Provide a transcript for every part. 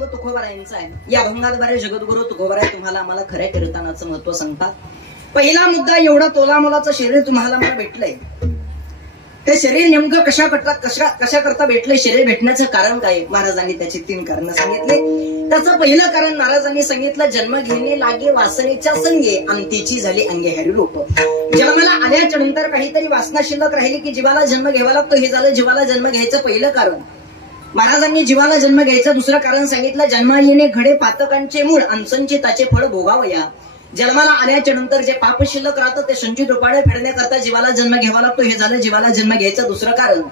अभंग तुकोबारायांचा आहे. या अभंगाद्वारे जगद्गुरु तुकोबाराय तुम्हाला आम्हाला खऱ्या कीर्तनाचं महत्व सांगतात. पहिला मुद्दा, एवढं तोलामोलाचं शरीर तुम्हाला मला भेटलंय, ते शरीर नेमकं कशा करता भेटलंय, शरीर भेटण्याचं कारण काय? महाराजांनी त्याची 3 कारण सांगितले. त्याचं पहिलं कारण महाराजांनी सांगितलं, जन्म घेणे लागे वासनेच्या संगे, अंतीची झाली अंगे हरी रूप. जन्माला आल्याच्या नंतर काहीतरी वासना शिल्लक राहिली की जीवाला जन्म घ्यावा लागतो. हे झालं जीवाला जन्म घ्यायचं पहिलं कारण. महाराजांनी जीवाला जन्म घ्यायचं दुसरं कारण सांगितलं, जन्मा येणे घडे पातकांचे मूळ, अंसंचे त्याचे फळ भोगावया. जन्माला आल्याच्या नंतर जे पाप शिल्लक राहतं ते संचित रुपाने फेडण्याकरता जीवाला जन्म घ्यावा लागतो. हे झालं जीवाला जन्म घ्यायचं दुसरं कारण.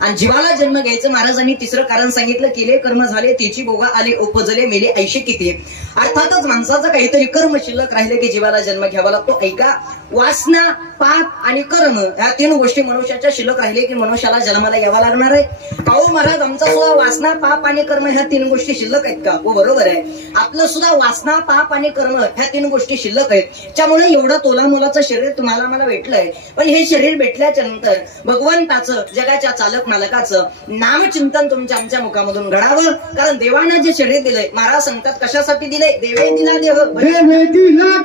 आणि जीवाला जन्म घ्यायचं महाराजांनी तिसरं कारण सांगितलं, केले कर्म झाले त्याची भोगा आले, उपजले मेले ऐशे किती. अर्थातच माणसाचं काहीतरी कर्म शिल्लक राहिले की जीवाला जन्म घ्यावा लागतो. ऐका, वासना, पाप आणि कर्म ह्या 3 गोष्टी मनुष्याच्या शिल्लक राहिले की मनुष्याला जन्माला यावा लागणार आहे. अहो महाराज, आमचा सुद्धा वासना, पाप आणि कर्म ह्या 3 गोष्टी शिल्लक आहेत का? हो बरोबर आहे. आपलं सुद्धा वासना, पाप आणि कर्म ह्या 3 गोष्टी शिल्लक आहेत. त्यामुळे एवढं तोलामोलाचं शरीर तुम्हाला मला भेटलंय. पण हे शरीर भेटल्याच्या नंतर भगवंताचं, जगाच्या चालक मालकाचं नामचिंतन तुमच्या आमच्या मुखामधून घडावं. कारण देवानं जे शरीर दिलंय, महाराज सांगतात कशासाठी दिलंय? देवे दिला देव, देवे दिला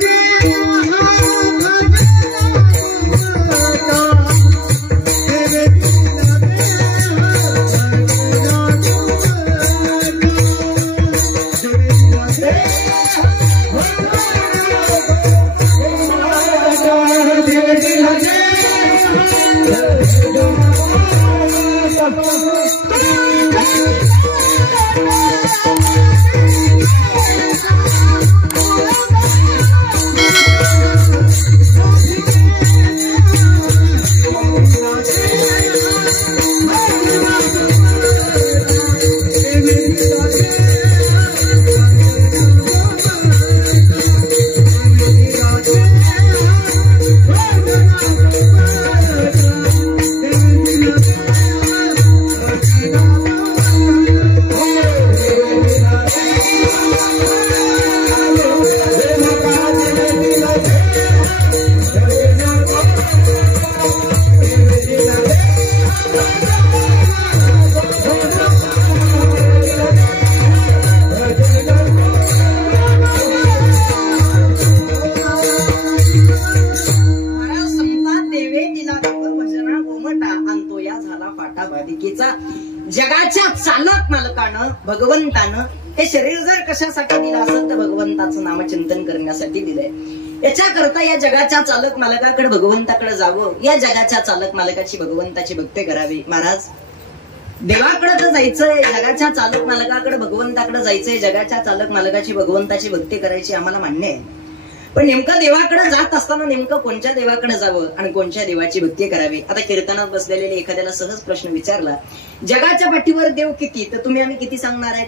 जगाच्या चालक मालकानं, भगवंतानं हे शरीर जर कशासाठी दिलं असेल तर भगवंताचं नामचिंतन करण्यासाठी दिलंय. याच्याकरता या जगाच्या चालक मालकाकडे, भगवंताकडे जावं. या जगाच्या चालक मालकाची, भगवंताची भक्ती करावी. महाराज, देवाकडे तर जायचंय, जगाच्या चालक मालकाकडे, भगवंताकडे जायचंय. जगाच्या चालक मालकाची, भगवंताची भक्ती करायची आम्हाला मान्य आहे. पण नेमकं देवाकडे जात असताना नेमकं कोणत्या देवाकडे जावं आणि कोणत्या देवाची भक्ती करावी? आता कीर्तनात बसलेले एखाद्याला सहज प्रश्न विचारला, जगाच्या पाठीवर देव किती? तर तुम्ही आम्ही किती सांगणार आहेत?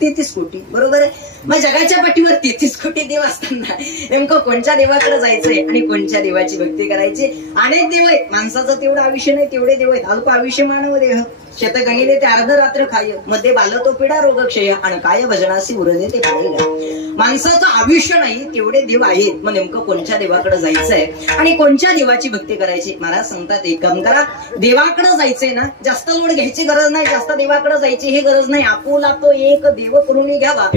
33 कोटी. बरोबर आहे. मग जगाच्या पाठीवर 33 कोटी देव असताना नेमकं कोणत्या देवाकडे जायचंय आणि कोणत्या देवाची भक्ती करायची? अनेक देव आहेत. माणसाचं तेवढं आयुष्य नाही, तेवढे देव आहेत. अल्प आयुष्य मानव देह, शेत गणिले ते अर्ध रात्र खाय, मध्ये बालतो पिढा रोगक्षय, आणि काय भजनासी उरले ते पाहिला. माणसाचं आयुष्य नाही, तेवढे देव आहेत. मग नेमकं कोणत्या देवाकडे जायचंय आणि कोणत्या देवाची भक्ती करायची? महाराज सांगतात, एक काम करा, देवाकडे जायचंय ना, जास्त लोड घ्यायची गरज नाही, जास्त देवाकडे जायची ही गरज नाही. आपुला तो एक देव करून घ्यावा.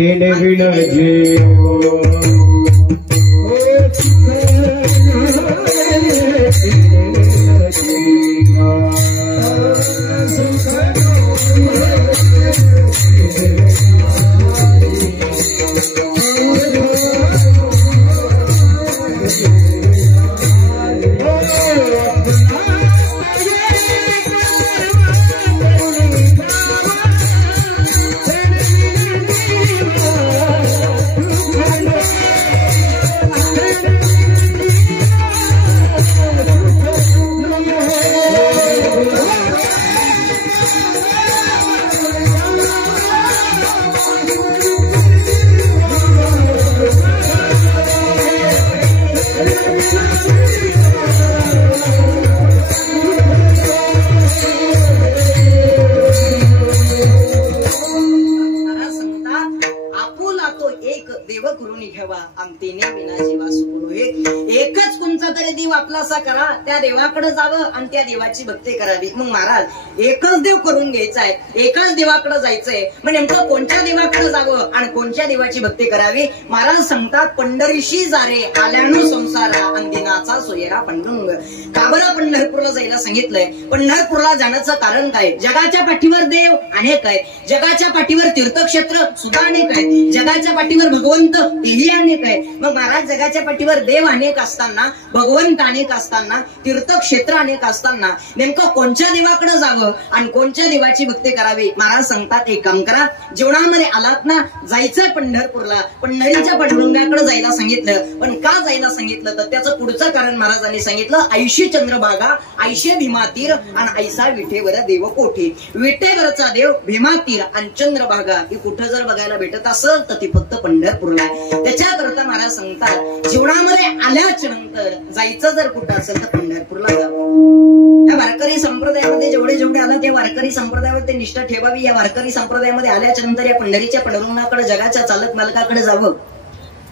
एकच कोणता तरी देव आपलासा करा, त्या देवाकडे जावं आणि त्या देवाची भक्ती करावी. मग महाराज एकच देव करून घ्यायचा आहे, एकाच देवाकडे जायचंय, मग नेमकं कोणत्या देवाकडे जावं आणि कोणत्या देवाची भक्ती करावी? महाराज सांगतात, पंढरीशी जारे आल्यानो संसारा अंदिनाचा सोयरा पंडुंग. का बरं पंढरपूरला जायला सांगितलंय? पंढरपूरला जाण्याचं कारण काय? जगाच्या पाठीवर देव अनेक आहेत, जगाच्या पाठीवर तीर्थक्षेत्र सुद्धा अनेक आहेत, जगाच्या पाठीवर भगवंत तेही अनेक आहे. मग महाराज जगाच्या पाठीवर देव अनेक असताना, भगवंत अनेक असताना, तीर्थक्षेत्र अनेक असताना नेमकं कोणत्या देवाकडे जावं आणि कोणत्या देवाची भक्ती करावी? महाराज सांगतात, एक काम करा, जीवनामध्ये आलात ना, जायचंय पंढरपूरला, पंढरीच्या पांडुरंगाकडे जायला सांगितलं. पण का जायला सांगितलं? तर त्याचं पुढचं कारण महाराजांनी सांगितलं, ऐशी चंद्रभागा, ऐशे भीमातीर आणि ऐसा विठेवर देव कोठी. विठेवरचा देव भीमातीर आणि चंद्रभागा ही कुठं जर बघायला भेटत असेल तर ती फक्त पंढरपूरला. त्याच्याकरता महाराज सांगतात, जीवनामध्ये आल्याच नंतर जायचं जर कुठं असेल तर पंढरपूरला जावं. या वारकरी संप्रदायामध्ये जेवढे जेवढे आला ते वारकरी संप्रदायावर ते निष्ठा ठेवावी. या वारकरी संप्रदायामध्ये आल्याच्या नंतर या पंढरीच्या पांडुरंगाकडे, जगाच्या चालक मालकाकडे जावं.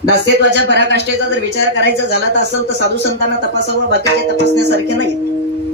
दास्यत्वाच्या पराकाष्ठेचा जर विचार करायचा झाला तर असेल तर साधू संतांना तपासावं, बाकीचे तपासण्यासारखे नाही.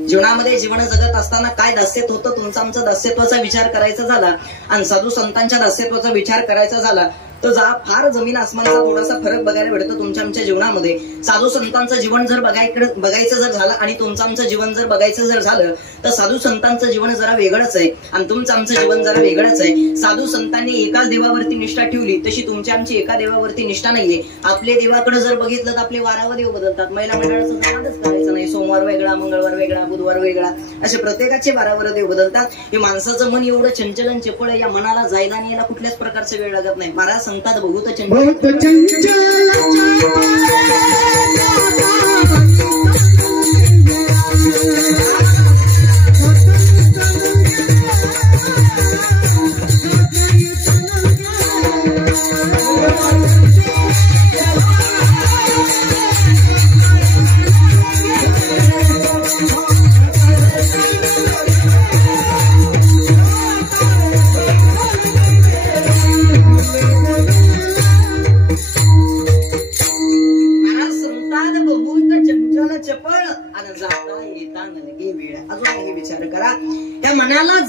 जीवनामध्ये जीवन जगत असताना काय दास्यत्व होतं, तुमचा आमचा दास्यत्वाचा विचार करायचा झाला आणि साधू संतांच्या दास्यत्वाचा विचार करायचा झाला तर फार जमीन आसमानचा थोडासा फरक बघायला भेटतो तुमच्या आमच्या जीवनामध्ये. साधू संतांचं जीवन जर बघायचं जर झालं आणि तुमचं आमचं जीवन जर बघायचं जर झालं तर साधू संतांचं जीवन जरा वेगळंच आहे आणि तुमचं आमचं जीवन जरा वेगळंच आहे. साधू संतांनी एकाच देवावरती निष्ठा ठेवली, तशी तुमची आमची एका देवावरती निष्ठा नाहीये. आपले देवाकडे जर बघितलं तर आपले वारावर देव बदलतात. महिला मंडळाचं नादच करायचं नाही, सोमवार वेगळा, मंगळवार वेगळा, बुधवार वेगळा, असे प्रत्येकाचे वारावर देव बदलतात. हे माणसाचं मन एवढं चंचल आणि चपळ आहे, या मनाला जायला आणि याला कुठल्याच प्रकारचा वेळ लागत नाही. महाराज सांगतात, बहुत चंचल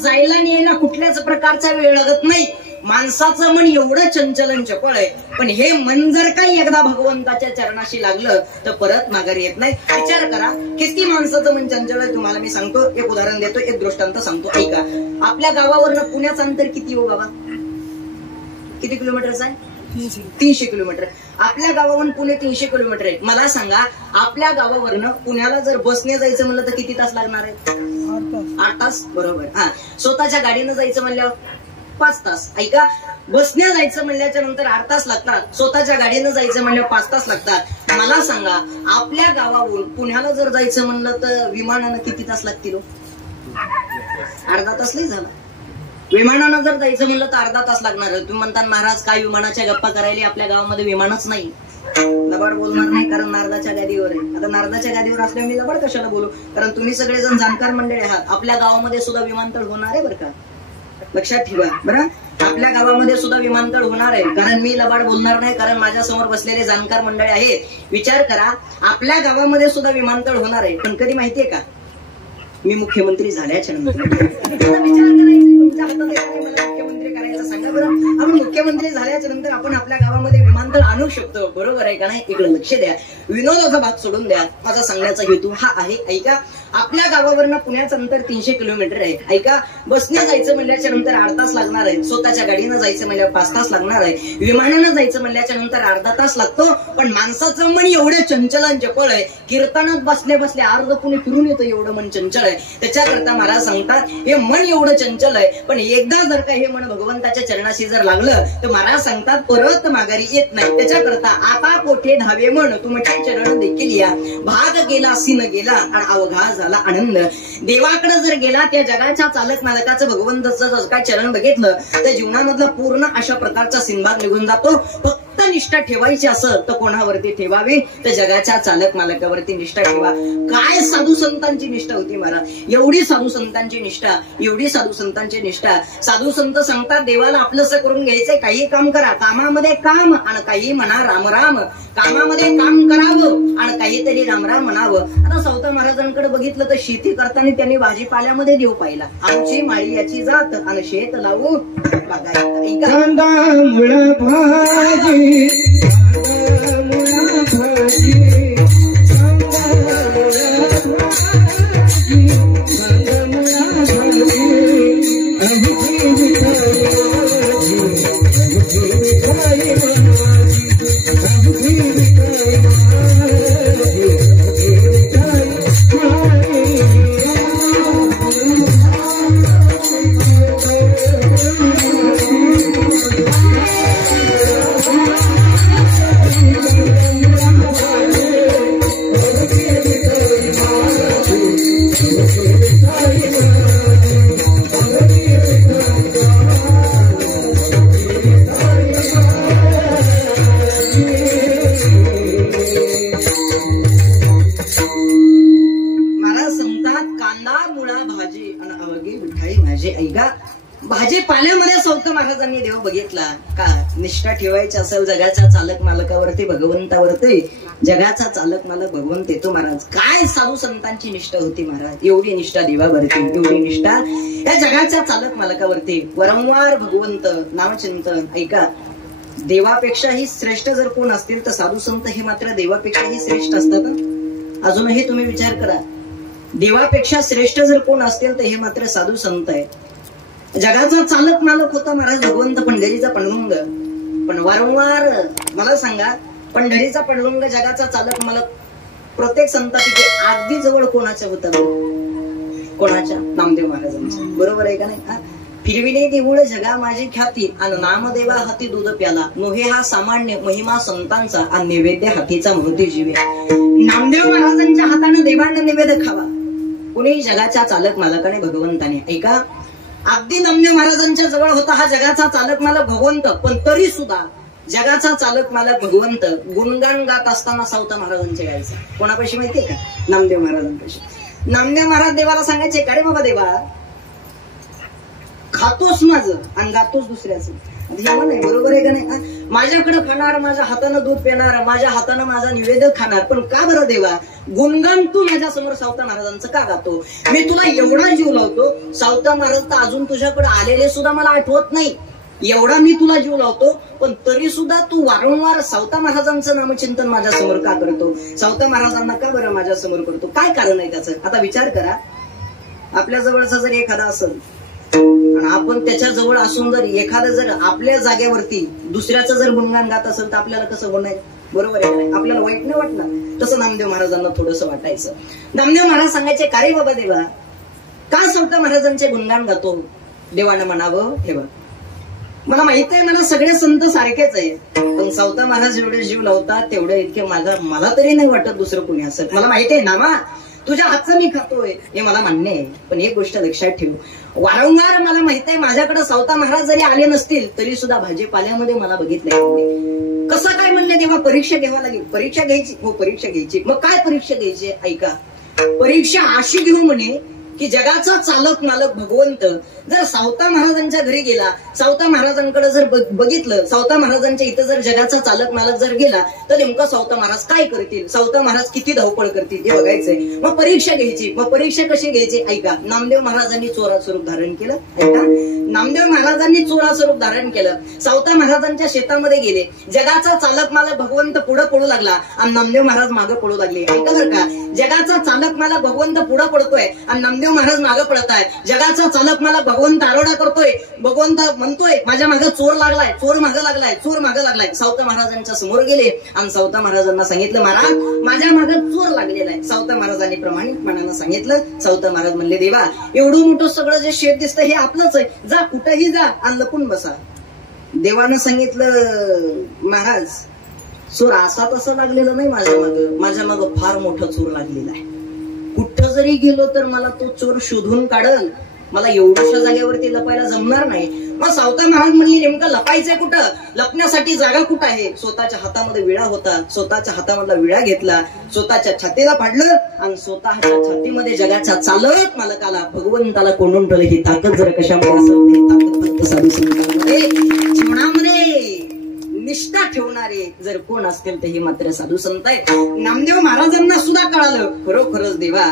जायला न्यायला कुठल्याच प्रकारचा वेळ लागत नाही. माणसाचं मन एवढं चंचल आणि चपळ आहे, पण हे मन जर काही एकदा भगवंताच्या चरणाशी लागलं तर परत माघारी येत नाही. विचार करा, किती माणसाचं मन चंचल आहे तुम्हाला मी सांगतो. एक उदाहरण देतो, एक दृष्टांत सांगतो, ऐका. आपल्या गावावरनं पुण्याचं अंतर किती हो बाबा? किती किलोमीटरचं आहे? 300 किलोमीटर. आपल्या गावावरून पुणे 300 किलोमीटर आहे. मला सांगा, आपल्या गावावरनं पुण्याला जर बसने जायचं म्हणलं तर किती तास लागणार आहे? 8 तास. बरोबर. हा, स्वतःच्या गाडीनं जायचं म्हणल्यावर 5 तास. ऐका, बसने जायचं म्हणल्याच्या नंतर 8 तास लागतात, स्वतःच्या गाडीनं जायचं म्हणल्यावर 5 तास लागतात. मला सांगा, आपल्या गावावरून पुण्याला जर जायचं म्हणलं तर विमानानं किती तास लागतील? अर्धा तास नाही झाला. विमानानं जर जायचं म्हणलं तर अर्धा तास लागणार. तुम्ही म्हणता, महाराज काय विमानाच्या गप्पा करायला, आपल्या गावामध्ये विमानच नाही. लबाड बोलणार नाही, कारण नारदाच्या गादीवर आहे. आता नारदाच्या गादीवर असल्यावर मी लबाड कशाला बोलू? कारण तुम्ही सगळेजण जाणकार मंडळी आहात. आपल्या गावामध्ये सुद्धा विमानतळ होणार आहे बरं का, लक्षात ठेवा बरं. आपल्या गावामध्ये सुद्धा विमानतळ होणार आहे, कारण मी लबाड बोलणार नाही, कारण माझ्या समोर बसलेले जाणकार मंडळी आहेत. विचार करा, आपल्या गावामध्ये सुद्धा विमानतळ होणार आहे. पण कधी माहितीये का? मी मुख्यमंत्री झाल्याच्या नंतर. विचार करायचा, तुमच्या हातात मला मुख्यमंत्री करायचं सांगा बरं. आपण मुख्यमंत्री झाल्याच्या नंतर आपण आपल्या गावामध्ये विमानतळ आणू शकतो, बरोबर आहे का नाही? इकडे लक्ष द्या, विनोदाचा भाग सोडून द्या. माझा सांगण्याचा हेतू हा आहे. ऐका, आपल्या गावावरनं पुण्याचं अंतर 300 किलोमीटर आहे. ऐका, बसने जायचं म्हणल्याच्या नंतर 8 तास लागणार आहे, स्वतःच्या गाडीनं जायचं म्हणल्यावर 5 तास लागणार आहे, विमानानं जायचं म्हणल्याच्या नंतर अर्धा तास लागतो. पण माणसाचं मन एवढं चंचल आणि चपळ आहे, कीर्तनात बसल्या बसल्या अर्ध पुणे फिरून येतं, एवढं मन चंचल आहे. त्याच्याकरता महाराज सांगतात, हे मन एवढं चंचल आहे, पण एकदा जर का हे मन भगवंताच्या चरणाशी जर लागलं तर महाराज सांगतात परत माघारी येत नाही. त्याच्याकरता आता कोठे धावे मन तुमचे चरण देखील या, भाग गेला सीन गेला आणि अवघा झाला आनंद. देवाकडे जर गेला, त्या जगाच्या चालक मालकाचं भगवंताचं जर काय चरण बघितलं तर जीवनामधला पूर्ण अशा प्रकारचा सिंभाग निघून जातो. फक्त निष्ठा ठेवायची असेल तर कोणावरती ठेवावी? तर जगाच्या चालक मालकावरती निष्ठा ठेवा. काय साधू संतांची निष्ठा होती महाराज, एवढी साधू संतांची निष्ठा, एवढी साधू संतांची निष्ठा. साधू संत सांगतात, देवाला आपलंसं करून घ्यायचंय, काही काम करा, कामामध्ये काम आणि काही म्हणा राम राम. कामामध्ये काम करावं आणि काही काहीतरी रामराम म्हणावं. आता सावता महाराजांकडे बघितलं तर शेती करताना त्यांनी भाजीपाल्यामध्ये देव पाहिला. आमची माळी याची जात आणि शेत लावू भाजीपाल्यामध्ये सावता महाराजांनी देव बघितला का. निष्ठा ठेवायची असेल जगाच्या चालक मालकावरती, भगवंतावरती. जगाचा चालक मालक भगवंत येतो महाराज. काय साधू संतांची निष्ठा होती महाराज. एवढी निष्ठा देवावरती, एवढी निष्ठा या जगाच्या चालक मालकावरती. वारंवार भगवंत नामचिंतन. ऐका, देवापेक्षाही श्रेष्ठ जर कोण असतील तर साधू संत हे मात्र देवापेक्षाही श्रेष्ठ असतात. अजूनही तुम्ही विचार करा, देवापेक्षा श्रेष्ठ जर कोण असतील तर हे मात्र साधू संत आहे. जगाचा चालक मालक होता महाराज भगवंत पंढरीचा पांडुरंग. पण वारंवार मला सांगा, पंढरीचा पांडुरंग जगाचा चालक मालक प्रत्येक संतांचे अगदी जवळ कोणाच्या होता? कोणाच्या? नामदेव महाराजांच्या. बरोबर आहे का नाही? फिरविले देऊळ जगा माझी ख्याती आणि नामदेवा हाती दूध प्याला. नोहे हा सामान्य महिमा संतांचा आणि नैवेद्य हातीचा महती जीवे. नामदेव महाराजांच्या हाताने देवांना नैवेद्य खावा. कोणी जगाच्या चालक मालकाने भगवंताने. ऐका, अगदी नामदेव महाराजांच्या जवळ होता हा जगाचा चालक मालक भगवंत. पण तरी सुद्धा जगाचा चालक मालक भगवंत गुणगान गात असताना सावता महाराजांचे गायचे. कोणापाशी माहितीये का? नामदेव महाराजांपाशी. नामदेव महाराज देवाला सांगायचे, का रे बाबा देवा, खातोस माझं आणि गातोस दुसऱ्याचं. नाही, बरोबर आहे का नाही? माझ्याकडे खाणार, माझ्या हातानं दूध पिणार, माझ्या हातानं माझा निवेद खाणार. पण का बरं देवा गुणगान तू माझ्या समोर सावता महाराजांचं का गातो? मी तुला एवढा जीव लावतो, सावता महाराज तर अजून तुझ्याकडे आलेले सुद्धा मला आठवत नाही, एवढा मी तुला जीव लावतो. पण तरी सुद्धा तू वारंवार सावता महाराजांचं नामचिंतन माझ्या समोर का करतो? सावता महाराजांना का बरं माझ्या समोर करतो? काय कारण आहे त्याचं? आता विचार करा, आपल्या जवळचा जर एखादा असेल आणि आपण त्याच्या जवळ असून जर एखादं जर आपल्या जागेवरती दुसऱ्याचं जर गुणगान गात असेल तर आपल्याला कसं होणार? बरोबर आहे, आपल्याला वाईट नाही वाटणार. तसं नामदेव महाराजांना थोडंसं वाटायचं. नामदेव महाराज सांगायचे, का रे बाबा देवा, का सावता महाराजांचे गुणगान गातो? देवानं म्हणावं, हे बघ, मला माहित आहे मला सगळे संत सारखेच आहे, पण सावता महाराज एवढे जीव लावतात तेवढे इतके मला तरी नाही वाटत दुसरं कोणी असं. मला माहिती आहे नामा, तुझ्या हातचं मी खातोय हे मला मान्य आहे. पण एक गोष्ट लक्षात ठेव, वारंवार मला माहित आहे माझ्याकडे सावता महाराज जरी आले नसतील तरी सुद्धा भाजीपाल्यामध्ये मला बघितलंय. कसं काय म्हणले देवा? परीक्षा घ्यावा लागेल. परीक्षा घ्यायची? हो परीक्षा घ्यायची. मग काय परीक्षा घ्यायची? ऐका, परीक्षा अशी घेऊ म्हणे की जगाचा चालक मालक भगवंत जर सावता महाराजांच्या घरी गेला, सावता महाराजांकडे जर बघितलं, सावता महाराजांच्या इथं जर जगाचा चालक मालक जर गेला तर नेमका सावता महाराज काय करतील, सावता महाराज किती धावपळ करतील हे बघायचंय. मग परीक्षा घ्यायची. मग परीक्षा कशी घ्यायची? ऐका, नामदेव महाराजांनी चोरा स्वरूप धारण केलं. ऐका, नामदेव महाराजांनी चोरा स्वरूप धारण केलं. सावता महाराजांच्या शेतामध्ये गेले. जगाचा चालक मालक भगवंत पुढे पडू लागला आणि नामदेव महाराज मागे पडू लागले. ऐका बरं का, जगाचा चालक मालक भगवंत पुढे पडतोय आणि नामदेव महाराज मागे पडत आहे. जगाचा चालक मालक भगवंत आरोडा करतोय. भगवंत म्हणतोय माझ्या मागे चोर लागलाय, चोर मागे लागलाय, चोर मागे लागलाय. सावता महाराजांच्या समोर गेले आणि सावता महाराजांना सांगितलं, महाराज माझ्या मागे चोर लागलेला आहे. सावता महाराजांनी प्रामाणिकपणानं सांगितलं. सावता महाराज म्हणले, देवा एवढं मोठं सगळं जे शेत दिसतं हे आपलंच आहे, जा कुठेही जा आणि लपून बसा. देवानं सांगितलं, महाराज चोर असा तसा लागलेला नाही माझ्या मागं फार मोठा चोर लागलेला आहे. कुठं जरी गेलो तर मला तो चोर शोधून काढल. मला एवढ्याशा जागेवरती लपायला जमणार नाही. मग सावता महाराज म्हणली, नेमकं लपायचंय कुठं? लपण्यासाठी जागा कुठं आहे? स्वतःच्या हातामध्ये विळा होता. स्वतःच्या हातामधला विळा घेतला, स्वतःच्या छातीला फाडलं आणि स्वतःच्या छातीमध्ये जगाच्या चालक मालकाला भगवंताला कोंडून ठेवलं. ही ताकद जर कशामध्ये असेल, ही ताकद फक्त साधू संतांमध्ये, जीवनामध्ये निष्ठा ठेवणारे जर कोण असतील तर हे मात्र साधू संत आहेत. नामदेव महाराजांना सुद्धा कळालं खरोखरच देवा,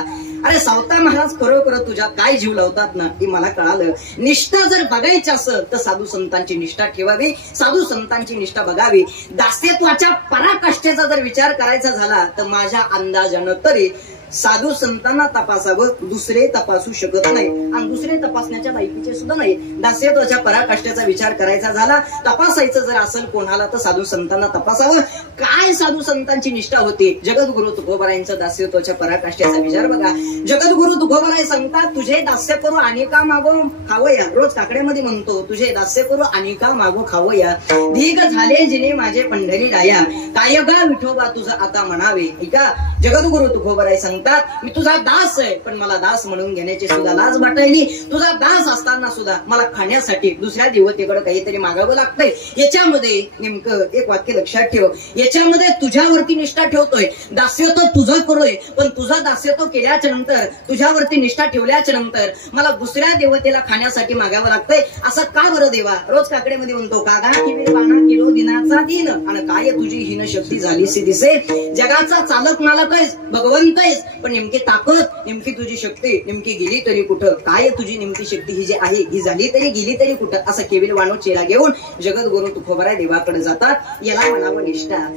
अरे सावता महाराज खरोखर तुझ्या काय जीव लावतात ना हे मला कळालं. निष्ठा जर बघायची असेल तर साधू संतांची निष्ठा ठेवावी, साधू संतांची निष्ठा बघावी. दास्यत्वाच्या पराकाष्ठेचा जर विचार करायचा झाला तर माझ्या अंदाजानं तरी साधू संतांना तपासावं, दुसरे तपासू शकत नाही आणि दुसरे तपासण्याच्या लायकीचे सुद्धा नाही. दास्यत्वाच्या पराकाष्ठेचा विचार करायचा झाला, तपासायचं जर असेल कोणाला तर साधू संतांना तपासावं. काय साधू संतांची निष्ठा होती. जगद्गुरु तुकोबारायांचं दास्यत्वाच्या पराकाष्ठेचा विचार बघा. जगद्गुरु तुकोबाराय सांगतात, तुझे दास्य करू आणि का मागो खावया. रोज काकड्यामध्ये म्हणतो, तुझे दास्य करू आणि का मागो खावया. धीग झाले जिने माझे पंढरी राया, काय गा विठोबा तुझं आता म्हणावे. ऐका, जगद्गुरु तुकोबाराय सांगतात, मी तुझा दास आहे पण मला दास म्हणून घेण्याची सुद्धा लाज वाटायली. तुझा दास असताना सुद्धा मला खाण्यासाठी दुसऱ्या देवतेकडे काहीतरी मागावं लागतंय. याच्यामध्ये नेमकं एक वाक्य लक्षात ठेव, याच्यामध्ये तुझ्यावरती निष्ठा ठेवतोय, दास्यत्व तुझं करोय, पण तुझा दास्यत्व केल्याच्या नंतर, तुझ्यावरती निष्ठा ठेवल्याच्या नंतर मला दुसऱ्या देवतेला खाण्यासाठी मागावं लागतंय. असं का बरं देवा. रोज काकड्यामध्ये म्हणतो, कागा किवीर बाणा किलो दिनाचा दिन, आणि काय तुझी हीन शक्ती झालीसी दिसे. जगाचा चालक मालक आहेस, भगवंत आहेस, पण नेमकी ताकद, नेमकी तुझी शक्ती नेमकी गेली तरी कुठं. काय तुझी नेमकी शक्ती ही जी आहे ही झाली तरी गेली तरी कुठं. असं केविल वाणो चेहरा घेऊन जगद्गुरु तुकोबाराय देवाकडे जातात. याला म्हणावं निष्ठा.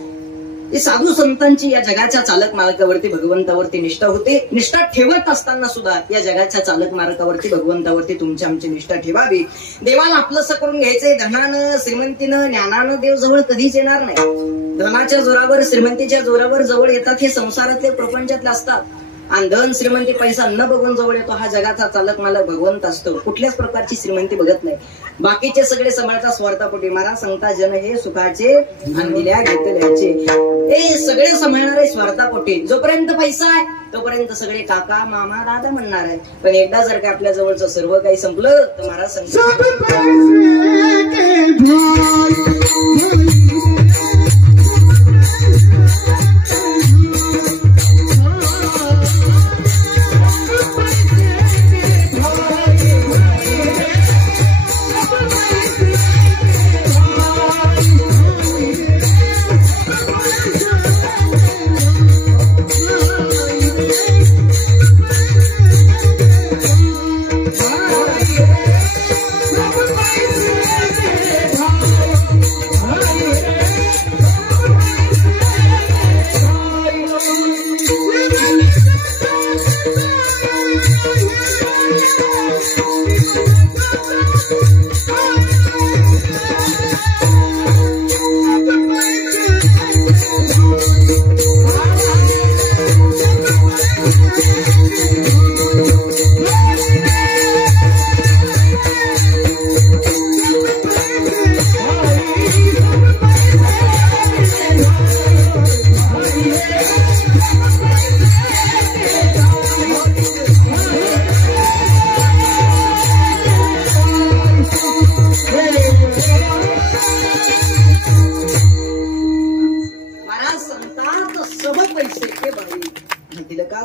साधू संतांची या जगाच्या चालक मालकावरती भगवंतावरती निष्ठा होते. निष्ठा ठेवत असताना सुद्धा या जगाच्या चालक मालकावरती भगवंतावरती तुमची आमची निष्ठा ठेवावी. देवाला आपलंसं करून घ्यायचंय. धनानं, श्रीमंतीनं, ज्ञानानं देव जवळ कधीच येणार नाही. धनाच्या जोरावर, श्रीमंतीच्या जोरावर जवळ येतात हे संसारातले प्रपंचातले असतात. आणि धन, श्रीमंती, पैसा न बघून जवळ येतो हा जगाचा चालक मालक भगवंत असतो. कुठल्याच प्रकारची श्रीमंती बघत नाही. बाकीचे सगळे समाजाचा स्वार्थापोटी. महाराज सांगता, जन हे सुखाचे आणि दिल्या घेतल्याचे. हे सगळे सांभाळणारे स्वार्थापोटी. जोपर्यंत पैसा आहे तोपर्यंत सगळे काका मामा दादा म्हणणार आहे, पण एकदा जर का आपल्या जवळचं सर्व काही संपलं तर महाराज सांगतात,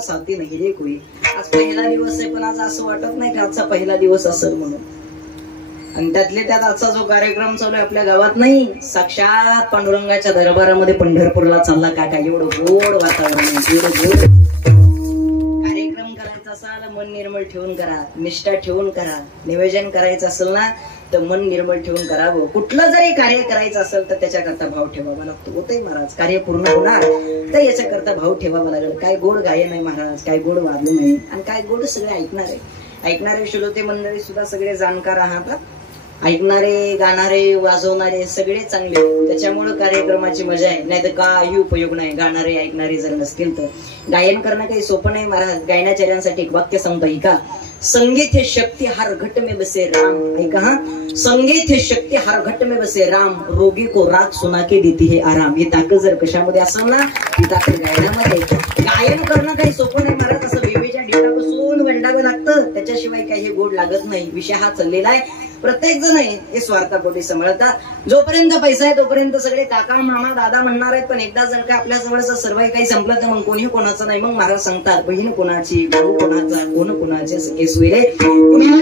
साथी नाही रे कोई. आज पहिला दिवस आहे पण आज असं वाटत नाही की आजचा पहिला दिवस असेल म्हणून. आणि त्यातले त्यात आजचा जो कार्यक्रम चालू आहे आपल्या गावात नाही, साक्षात पांडुरंगाच्या दरबारामध्ये पंढरपूरला चालला काका. एवढं गोड वातावरण, एवढं गोड. कार्यक्रम करायचा असाल मन निर्मळ ठेवून करा, निष्ठा ठेवून करा. नियोजन करायचं असेल ना तर मन निर्मळ ठेवून करावं. कुठलं जरी कार्य करायचं असेल तर त्याच्याकरता भाव ठेवावा लागतो. होतंय महाराज, कार्य पूर्ण होणार तर याच्याकरता भाव ठेवावा लागेल. काय गोड गायन नाही महाराज, काय गोड वाजलं नाही, आणि काय गोड सगळे ऐकणार आहे. ऐकणारे श्रोते मंडळी सुद्धा सगळे जाणकार आहात. ऐकणारे, गाणारे, वाजवणारे सगळे चांगले. त्याच्यामुळे कार्यक्रमाची मजा आहे, नाही तर काही उपयोग नाही. गाणारे ऐकणारे जर नसतील तर. गायन करणं काही सोपं नाही महाराज. गायनाचार्यांसाठी एक वाक्य सांगतो ऐका. संगीत है शक्ति हर घट में बसे राम. ऐका हा, संगीत है शक्ति हर घट में बसे राम, रोगी को राग सुना के देती है आराम. ही ताकद जर कशामध्ये असेल ना ती ताकद गायनामध्ये. गायन करणं काही सोपं नाही महाराज. असं बेबीच्या डिटा बसून वंडावं लागतं, त्याच्याशिवाय काही गोड लागत नाही. विषय हा चाललेला आहे. प्रत्येक जण हे स्वार्थापोटी सांभाळतात. जोपर्यंत पैसा आहे तोपर्यंत सगळे काका मामा दादा म्हणणार आहेत, पण एकदा जर का आपल्या जवळचं सर्व काही संपलं तर मग कोणी कोणाचं नाही. मग महाराज सांगतात, बहीण कोणाची, भाऊ कोणाचा, कोण कोणाचे सखे सुरे. कोणी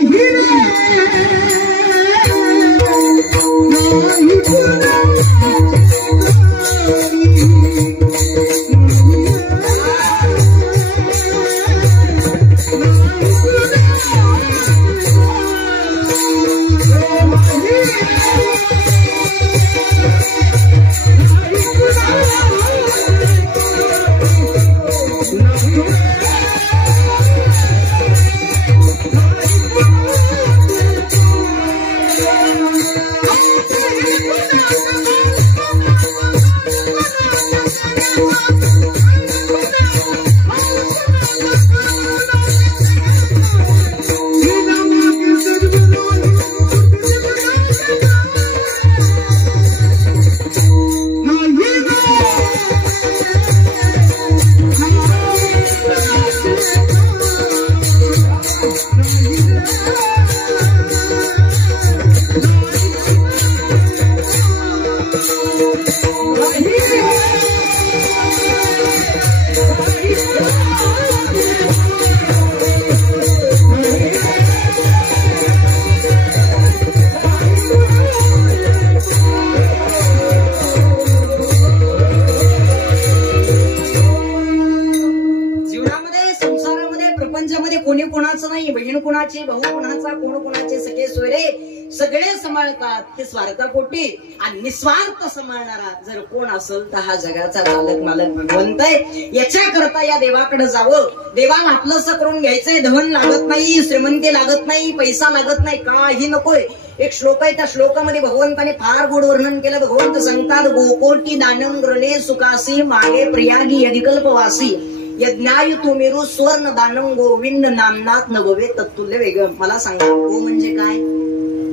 कोणी कोणाचं नाही, बहीण कोणाची, भाऊ कोणाचा, कोण कोणाचे, सगळे सोयरे सगळे सांभाळतात. हे स्वार्थापोटी आणि निस्वार्थ सांभाळणारा जर कोण असेल तर हा जगाचा चालक मालक भगवंत आहे. याच्याकरता या देवाकडे जावं. देवाला आपलंसं करून घ्यायचंय. धन लागत नाही, श्रीमंती लागत नाही, पैसा लागत नाही, काही नकोय. एक श्लोक आहे, त्या श्लोकामध्ये भगवंताने फार गोड वर्णन केलं. भगवंत सांगतात, गोकोटी दानम ग्रणे सुखासी मागे प्रियागी यदिकल्पवासी यज्ञाय तुमेरू स्वर्ण दानम गोविंद नामनाथ नभवे तत्तुल्य वेगळं. मला सांगा, गो म्हणजे काय?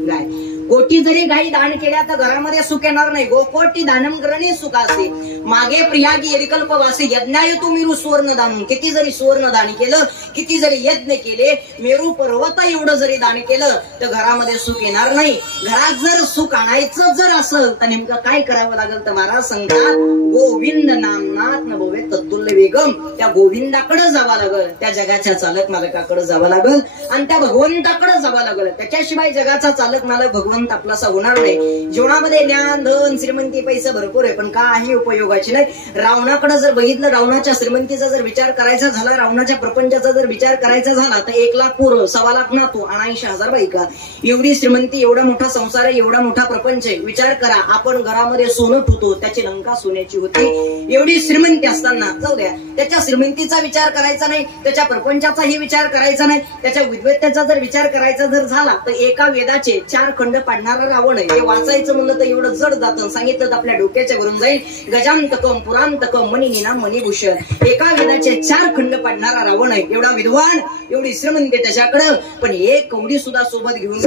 गाय. कोटी जरी गायी दान केल्या तर घरामध्ये सुख येणार नाही. गोकोटी दानम ग्रणे सुखासी मागे प्रियागी यदिकल्पवासी यज्ञाय तुमेरू स्वर्ण दान. किती जरी स्वर्ण दान केलं, किती जरी यज्ञ केले, मेरू पर्वता एवढं जरी दान केलं तर घरामध्ये सुख येणार नाही. घरात जर सुख आणायचं जर असेल तर नेमकं काय करावं लागेल तर महाराज सांगतात, गोविंद नामनाथ नभवे तत्तुल्य वेगम. त्या गोविंदाकडे जावं लागल, त्या जगाच्या चालक मालकाकडे जावं लागल आणि त्या भगवंताकडे जावं लागल. त्याच्याशिवाय जगाचा चालक मालक भगवंत आपलासा होणार नाही. जीवनामध्ये ज्ञान, धन, श्रीमंती, पैसा भरपूर आहे पण काही उपयोगाची नाही. रावणाकडे जर बघितलं, रावणाच्या श्रीमंतीचा जर विचार करायचा झाला, रावणाच्या प्रपंचाचा जर विचार करायचा झाला तर 1 लाख पोरं, 1.25 लाख नातू, 80,000 बायका, एवढी श्रीमंती, एवढा मोठा संसार आहे, एवढा मोठा प्रपंच आहे. विचार करा, आपण घरामध्ये सोनं ठेवतो, त्याची लंका सोन्याची होती. एवढी श्रीमंती असताना जाऊ द्या, त्याच्या श्रीमंतीचा विचार करायचा नाही, त्याच्या प्रपंचाचाही विचार करायचा नाही, त्याच्या विद्वत्तेचा जर विचार करायचा जर झाला तर एका वेदाचे 4 खंड पाडणारा रावण आहे. ते वाचायचं म्हणलं तर एवढं जड जातं. सांगितलं तर आपल्या डोक्याच्या वरून जाईल. गजांतकम पुरांतकम मणिनीना मणिभूषण. एका वेदाचे 4 खंड पाडणारा रावण आहे. एवढा विद्वान, एवढी श्रीमंती त्याच्याकडं, पण एक कवडी सुद्धा सोबत घेऊन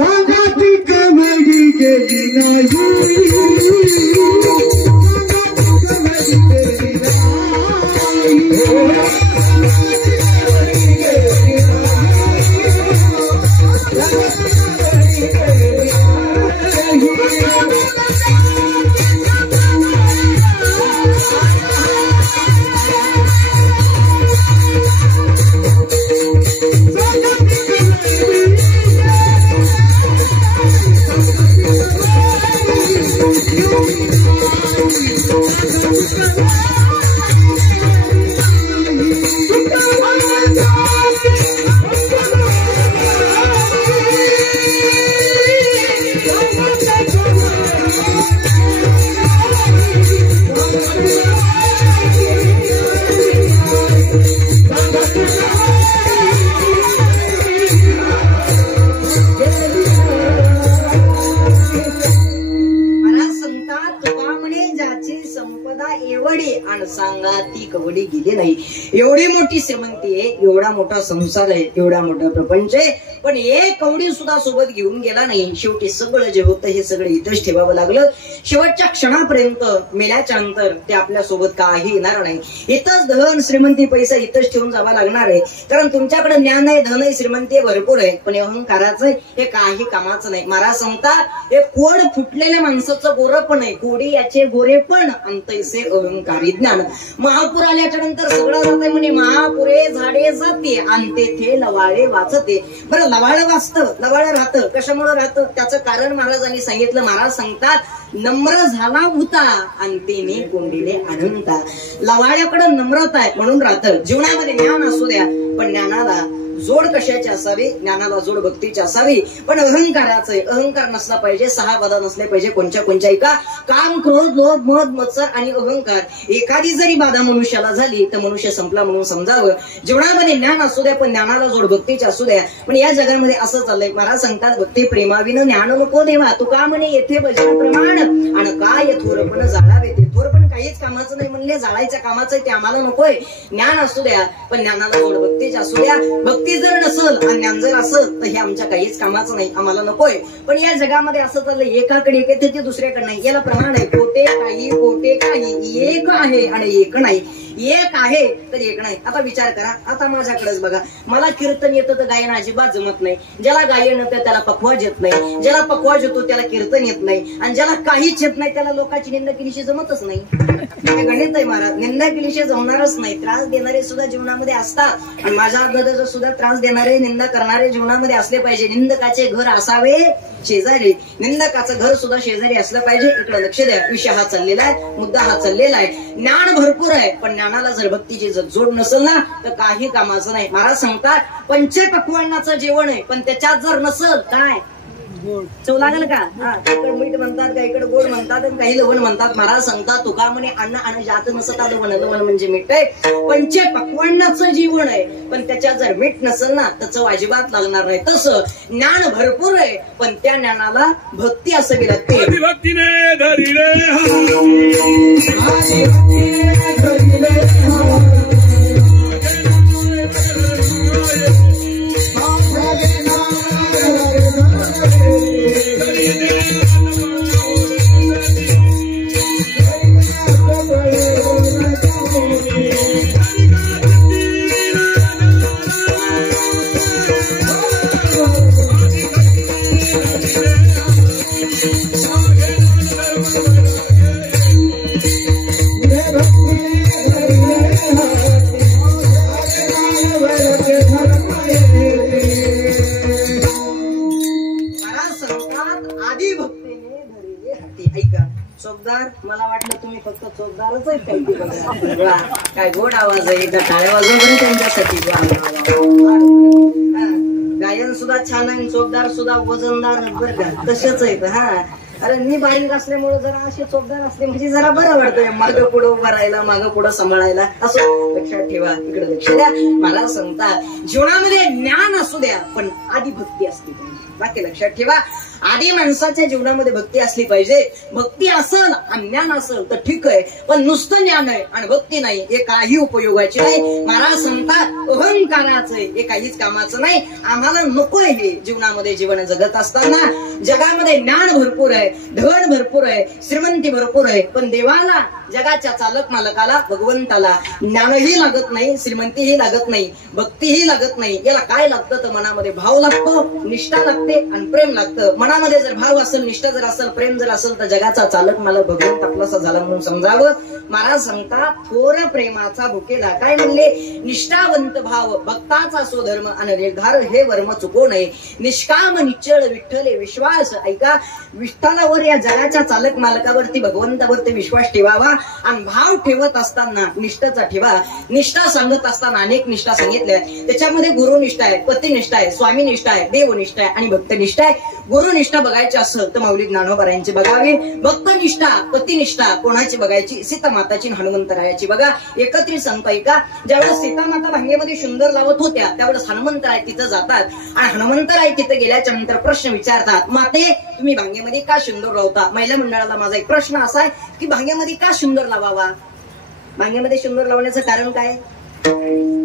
कवडी गेली नाही. एवढी मोठी श्रीमंती आहे, एवढा मोठा संसार आहे, एवढा मोठा प्रपंच आहे, पण एक कवडी सुद्धा सोबत घेऊन गेला नाही. शेवटी सगळं जे होतं हे सगळं इथंच ठेवावं लागलं. शेवटच्या क्षणापर्यंत मेल्याच्या नंतर ते आपल्या सोबत काही येणार नाही. इथंच धन, श्रीमंती, पैसा इथंच ठेवून जावं लागणार आहे. कारण तुमच्याकडे ज्ञान आहे, धन आहे, श्रीमंती भरपूर आहे, पण अहंकाराचं हे काही कामाचं नाही. महाराज सांगतात, हे कोड फुटलेल्या माणसाचं गोरं पण आहे, कोडी याचे गोरे पण अंतैसे अहंकारी ज्ञान. महापूर आल्याच्या नंतर सगळं जाते म्हणे, महापुरे झाडे जाते आणि तेथे लवाळे वाचते. बरं, लवाळ वाचतं, लवाळ राहतं, कशामुळे राहतं त्याचं कारण महाराजांनी सांगितलं. महाराज सांगतात, नम्र झाला होता आणि तिने कोंडीने अनंता. लवाळ्याकडे नम्रता आहे म्हणून राहतं. जीवनामध्ये ज्ञान असू द्या पण ज्ञानाला जोड कशाची असावी? ज्ञानाला जोड भक्तीची असावी. पण अहंकाराचं अहंकार नसला पाहिजे. 6 बाधा नसले पाहिजे. कोणत्या एका? काम, क्रोध, लोभ, मद, मत्सर आणि अहंकार. एखादी जरी बाधा मनुष्याला झाली तर मनुष्य संपला म्हणून समजावं. जीवनामध्ये ज्ञान असू द्या पण ज्ञानाला जोड भक्तीची असू द्या. पण या जगामध्ये असं चाललंय. महाराज सांगतात, भक्ती प्रेमाविनं ज्ञान नको देवा. तुका म्हणे येथे भजन प्रमाण आणि काय थोरपण जाळावे. ते थोरपण काहीच कामाचं नाही म्हणले, जाळायच्या कामाचं ते आम्हाला नकोय. ज्ञान असू द्या पण ज्ञानाला जोड भक्तीची असू द्या. भक्ती जर नसल आणि ज्ञान जर असं तर हे आमच्या काहीच कामाचं नाही, आम्हाला नकोय. पण या जगामध्ये असं चाललंय, एकाकडे एक येते ते दुसऱ्याकडे नाही. याला प्रमाण आहे, कोटे काही एक आहे आणि एक नाही. एक आहे तर एक नाही. आता विचार करा, आता माझ्याकडेच बघा, मला कीर्तन येतं तर गायन अजिबात जमत नाही. ज्याला गायन येतं त्याला पखवाज येत नाही. ज्याला पखवाज येतो त्याला कीर्तन येत नाही. आणि ज्याला काहीच येत नाही त्याला लोकांची निंदा केलीशी जमतच नाही. हे गणित आहे महाराज. निंदा केल्याशिवाय जमणारच नाही. त्रास देणारे सुद्धा जीवनामध्ये असतात आणि माझ्या अगोदर सुद्धा त्रास देणारे निंदा करणारे जीवनामध्ये असले पाहिजे. निंदकाचे घर असावे शेजारी, निंदकाचं घर सुद्धा शेजारी असलं पाहिजे. इकडे लक्ष द्या. विषय हा चाललेला आहे, मुद्दा हा चाललेला आहे. ज्ञान भरपूर आहे पण ज्ञानाला जर भक्तीची जोड नसेल ना तर काही कामाचं नाही. महाराज सांगतात पंचपक्वान्नाचं जेवण आहे पण त्याच्यात जर नसल काय चव लागल का? इकडे मीठ म्हणतात, काही इकडे गोड म्हणतात, काही लवण म्हणतात. महाराज सांगतात तुका म्हणे अन्न आणि जात नसता लवण. लवण म्हणजे मीठ आहे. पंचपक्वान्नाचं जीवन आहे पण त्याच्यात जर मीठ नसेल ना तर चव अजिबात लागणार नाही. तसं ज्ञान भरपूर आहे पण त्या ज्ञानाला भक्ती असावी लागते. भक्तीने धरी रे मला वाटलं तुम्ही फक्त चोकदारच आहे काय गोड आवाज आहे. एकदा टाळ्या वाजवून त्यांच्यासाठी गायन सुद्धा छान आहे, चोकदार सुद्धा वजनदार बरं का तसेच आहेत. हा अरे मी बारीक असल्यामुळे जरा असे चोकदार असले म्हणजे जरा बरं वाटतंय मागं पुढं उभं राहायला, मागं पुढं सांभाळायला. असं लक्षात ठेवा. इकडे लक्ष द्या. मला सांगतात जीवनामध्ये ज्ञान असू द्या पण आधी भक्ती असली पाहिजे. बाकी लक्षात ठेवा. आधी माणसाच्या जीवनामध्ये भक्ती असली पाहिजे. भक्ती असल आणि ज्ञान असल तर ठीक आहे पण नुसतं ज्ञान आहे आणि भक्ती नाही हे काही उपयोगाचे नाही. महाराज सांगतात अहंकाराचं हे काहीच कामाचं नाही. आम्हाला नकोय हे जीवनामध्ये. जीवन जगत असताना जगामध्ये ज्ञान भरपूर आहे, धन भरपूर आहे, श्रीमंती भरपूर आहे पण देवाला, जगाच्या चालक मालकाला, भगवंताला ज्ञानही लागत नाही, श्रीमंतीही लागत नाही, भक्तीही लागत नाही. याला काय लागतं तर मनामध्ये भाव लागतो, निष्ठा लागते आणि प्रेम लागतं. मनामध्ये जर भाव असेल, निष्ठा जर असेल, प्रेम जर असेल तर जगाचा चालक मालक भगवंत आपलासा झाला म्हणून समजावं. महाराज सांगतात थोर प्रेमाचा भुकेला काय म्हणले? निष्ठावंत भाव भक्ताचा स्वधर्म आणि निर्धार हे वर्म चुको नये. निष्काम निश्चळ विठ्ठले विश्वास. ऐका, विठ्ठलावर या जगाच्या चालक मालकावरती भगवंतावरती विश्वास ठेवावा आणि भाव ठेवत असताना निष्ठाचा ठेवा. निष्ठा सांगत असताना अनेक निष्ठा सांगितल्या. त्याच्यामध्ये गुरुनिष्ठा आहे, पतिनिष्ठा आहे, स्वामीनिष्ठा आहे, देवनिष्ठा आहे आणि भक्तनिष्ठा आहे. गुरुनिष्ठा बघायची असेल तर माऊली ज्ञानोबारायांची बघावी. भक्तनिष्ठा, पतिनिष्ठा कोणाची बघायची? सीतामाताची, हनुमंतरायाची बघा. एकत्रित सांगता का ज्यावेळेस सीतामाता भांगेमध्ये सुंदर लावत होत्या त्यावेळेस हनुमंतराय तिथं जातात आणि हनुमंतराय तिथे गेल्याच्या नंतर प्रश्न विचारतात, माते तुम्ही भांगेमध्ये का सुंदर लावता? महिला मंडळाला माझा एक प्रश्न असा आहे की भांग्यामध्ये का सुंदर लावावा? भांग्यामध्ये सुंदर लावण्याचं कारण काय?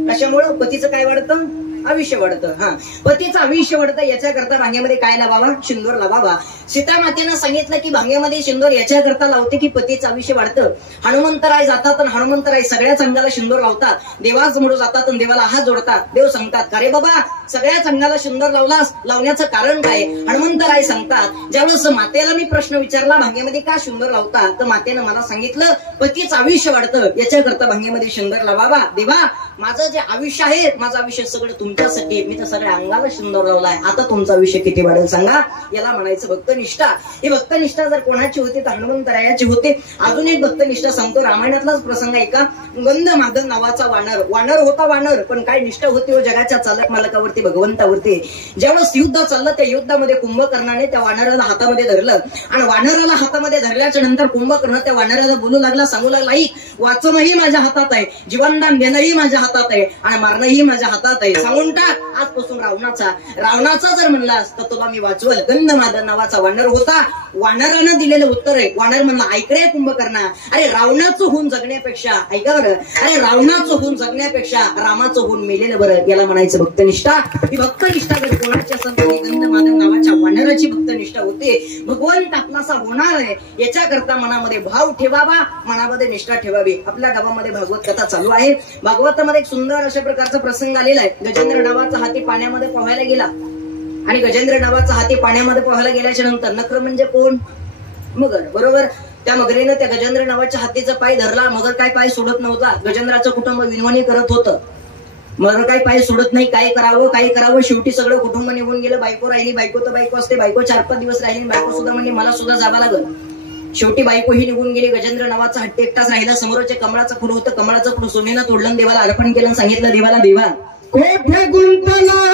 कशामुळं? पतीचं काय वाढतं? आयुष्य वाढतं. हा, पतीचं आयुष्य वाढतं याच्याकरता भांग्यामध्ये काय लावावा? सिंदूर लावावा. सीतामातेनं सांगितलं की भांग्यामध्ये सिंदूर याच्याकरता लावते की पतीचं आयुष्य वाढतं. हनुमंतराय जातात आणि हनुमंतराय सगळ्याच अंगाला सिंदूर लावतात. देवासमोर जातात आणि देवाला हात जोडतात. देव सांगतात अरे बाबा सगळ्याच अंगाला सिंदूर लावलास, लावण्याचं कारण काय? हनुमंतराय सांगतात ज्यावेळेस मातेला मी प्रश्न विचारला भांग्यामध्ये का सिंदूर लावतात तर मातेनं मला सांगितलं पतीचं आयुष्य वाढतं याच्याकरता भांग्यामध्ये सिंदूर लावावा. देवा माझं जे आयुष्य आहे, माझं आयुष्य सगळं तुमच्यासाठी, मी तर सगळ्या अंगाला सिंदूर लावलाय, आता तुमचं आयुष्य किती वाढेल सांगा. याला म्हणायचं भक्तनिष्ठा. ही भक्तनिष्ठा जर कोणाची होती तर हनुमंतरायाची होते. अजून एक भक्तनिष्ठा सांगतो, रामायणातलाच प्रसंग आहे का. गंधमादन नावाचा वानर होता. वानर पण काय निष्ठा होती व जगाच्या चालक मालकावरती, भगवंतावरती. ज्यावेळेस युद्ध चाललं त्या युद्धामध्ये कुंभकर्णाने त्या वानराला हातामध्ये धरलं आणि वानराला हातामध्ये धरल्याच्या नंतर कुंभकर्ण त्या वानराला बोलू लागला, सांगू लागला आई वाचणंही माझ्या हातात आहे, जीवनदान देणंही माझ्या हातात आहे आणि मारणंही माझ्या हातात आहे. सांगून टाक आजपासून रावणाचा जर म्हणलास तर तुला मी वाचवल. गंधमादन नावाचा वानर होता. वानरानं दिलेलं उत्तर आहे. वानर म्हणला ऐकरे कुंभकर्णा, अरे रावणाचं होऊन जगण्यापेक्षा, ऐका बरं, अरे रावणाचं होऊन जगण्यापेक्षा रामाचं होऊन मेलेलं बरं. याला म्हणायचं भक्तनिष्ठा. ही भक्तनिष्ठा जर कोणाची असेल तर गंधमादन नावाच्या वानराची भक्तनिष्ठा होते. भगवंत आपलासा होणार आहे याच्याकरता मनामध्ये भाव ठेवावा, मनामध्ये निष्ठा ठेवावी. आपल्या गावामध्ये भागवत कथा चालू आहे. भागवतामध्ये एक सुंदर अशा प्रकारचा प्रसंग आलेला आहे. गजेंद्र नावाचा हाती पाण्यामध्ये पोहायला गेला आणि गजेंद्र नावाचा हाती पाण्यामध्ये पोहायला गेल्याच्या नंतर नखर म्हणजे कोण? मगर, बरोबर. त्या मगरेनं त्या गजेंद्र नावाच्या हत्तीचा पाय धरला. मगर काय पाय सोडत नव्हता. गजेंद्राचं कुटुंब विनवणी करत होतं. मगर काय पाय सोडत नाही. काय करावं. शेवटी सगळं कुटुंब निघून गेलं. बायको राहिली. बायको तर बायको असते. बायको 4-5 दिवस राहिली. बायको सुद्धा म्हणजे मला सुद्धा जावं लागल. शेवटी बायको ही निघून गेली. गजेंद्र नावाचा हट्टी एकटाच राहिला. समोरचे कमळाचं फुल होतं. कमळाचं फुल सोनेनं तोडलं, देवाला अर्पण केलं. सांगितलं देवाला, देवा कोठे गुंतला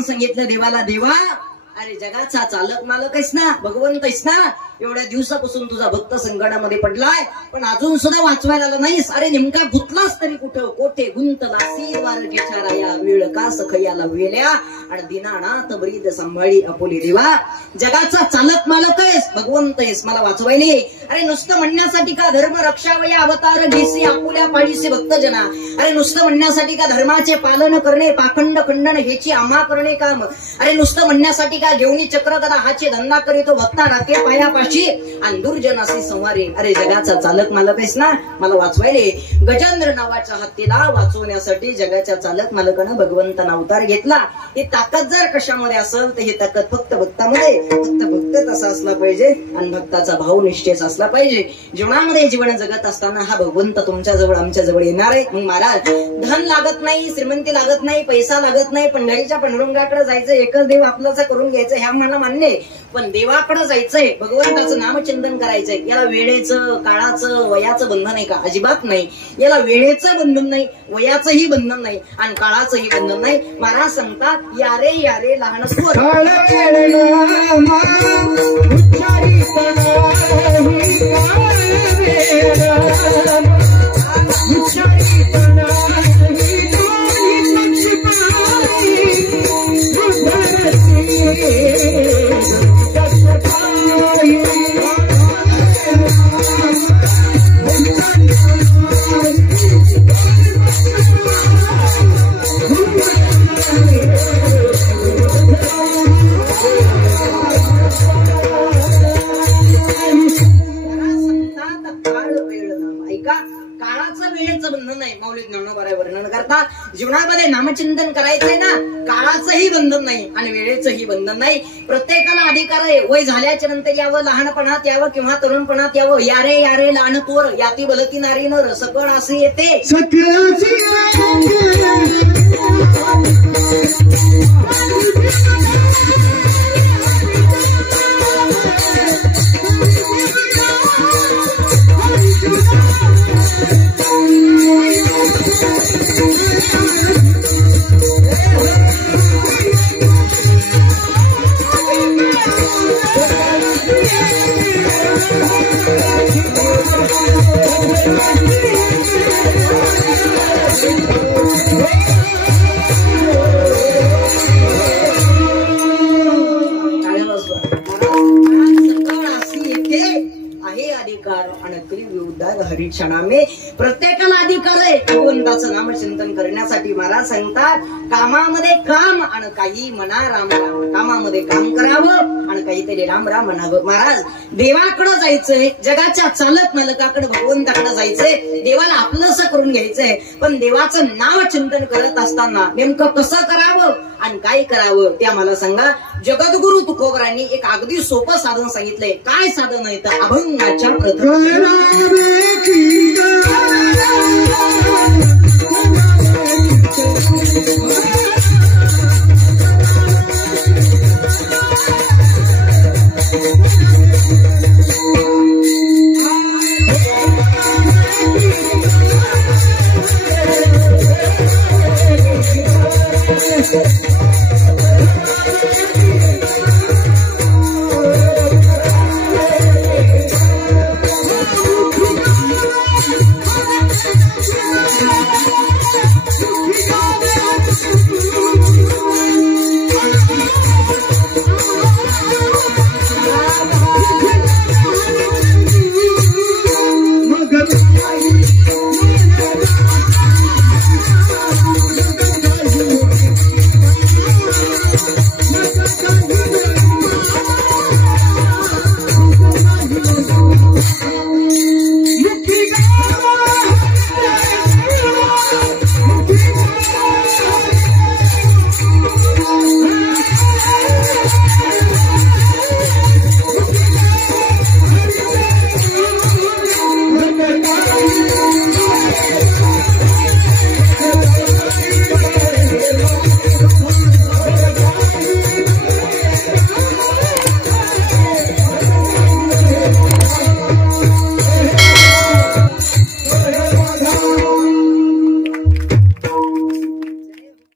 सांगितलं देवाला, देवा अरे जगाचा चालक मालक आहेस ना, भगवंत आहेस ना. एवढ्या दिवसापासून तुझा भक्त संकटामध्ये पडलाय, पण अजून सुद्धा वाचवायला आला नाहीस. अरे नेमका गुंतलास तरी कुठं? कोठे गुंतलासी द्वारकेच्या राया, वेळ का सखयाला वेल्या आणि दिनानाथ ब्रीद सांभाळी अपोली. देवा जगाचा चालक मालक आहेस, भगवंत आहेस, मला वाचवायला. अरे नुसतं म्हणण्यासाठी का धर्म रक्षावया अवतार घेसी आपुल्या पाळीसे भक्तजना. अरे नुसतं म्हणण्यासाठी का धर्माचे पालन करणे, पाखंड खंडन हेची आम्हा करणे काम. अरे नुसतं म्हणण्यासाठी का घेऊनी चक्र गदा हाचे धंदा करीतो भक्ता राखे पायापाशी आणि दुर्जनाशी संवारे. अरे जगाचा चालक मालक आहेस ना, मला वाचवायले. गजेंद्र नावाच्या हत्तीला वाचवण्यासाठी जगाच्या चालक मालकानं भगवंतानं अवतार घेतला. ही ताकद जर कशामध्ये असेल तर ही ताकद फक्त भक्तामध्ये, फक्त भक्त तसा असला पाहिजे आणि भक्ताचा भाव निश्चयच असला पाहिजे. जीवनामध्ये जीवन जगत असताना हा भगवंत तुमच्या जवळ आमच्या जवळ येणार आहे. मग महाराज धन लागत नाही, श्रीमंती लागत नाही, पैसा लागत नाही, पंढरीच्या पांडुरंगाकडे जायचं, एकच देव आपल्याचा करून घ्यायचं हे मला मान्य आहे. पण देवाकडे जायचंय, भगवंताचं नामचिंतन करायचंय. याला वेळेचं, काळाचं, वयाचं बंधन आहे का? अजिबात नाही. याला वेळेचं बंधन नाही, वयाचंही बंधन नाही आणि काळाचंही बंधन नाही. महाराज सांगतात यारे यारे लहान स्वर जीवनामध्ये नामचिंतन करायचंय ना, काळाचंही बंधन नाही आणि वेळेचंही बंधन नाही. प्रत्येकाला अधिकार आहे. वय झाल्याच्या नंतर यावं, लहानपणात यावं किंवा तरुणपणात यावं. यारे यारे लहान तोर याती बलती नारी नर सकळ असे येते. हरिक्षणा में प्रत्येकाला अधिकार आहे. भगवंताचं नामचिंतन करण्यासाठी महाराज सांगतात कामामध्ये काम आणि काही म्हणा राम राम. कामामध्ये काम करावं आणि काहीतरी राम राम म्हणावं. महाराज देवाकडे जायचंय, जगाच्या चालत मालकाकडे भगवंताकडे जायचंय, देवाला आपलंसं करून घ्यायचंय. पण देवाचं नाव चिंतन करत असताना नेमकं कसं करावं आणि काय करावं ते आम्हाला सांगा. जगद्गुरु तुकोबरांनी एक अगदी सोपं साधन सांगितलंय. काय साधन आहे तर अभंगाच्या प्रथम